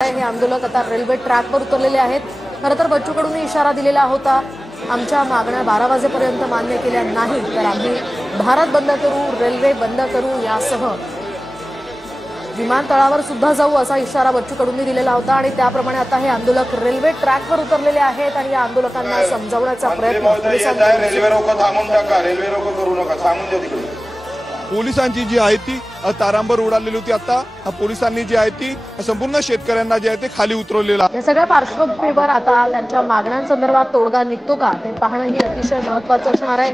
हे आंदोलक आता रेल्वे ट्रॅकवर उतरलेले आहेत। खरं तर बच्चू कडूंनी इशारा दिलेला होता, आमच्या मागण्या 12 वाजेपर्यंत मान्य केल्या नाही तर आम्ही भारत बंद करू, रेल्वे बंद करू, यासह विमानतळावर सुद्धा जाऊ असा इशारा बच्चू कडूंनी दिलेला होता। आणि त्याप्रमाणे आता हे आंदोलक रेल्वे ट्रॅकवर उतरलेले आहेत आणि या आंदोलकांना समजावण्याचा प्रयत्न रेल्वे रोको थांबून टाका, रेल्वे रोको करू नका, सांगून द्या तिकडे। पोलिसांची जी आहे ती तारांबर उडालेली होती। आता पोलिसांनी जी आहे ती संपूर्ण शेतकऱ्यांना जे आहे ते खाली उतरवलेलं आहे। या सगळ्या पार्श्वभूमीवर आता त्यांच्या मागण्यांसंदर्भात तोडगा निघतो का ते पाहणं ही अतिशय महत्त्वाचं असणार आहे।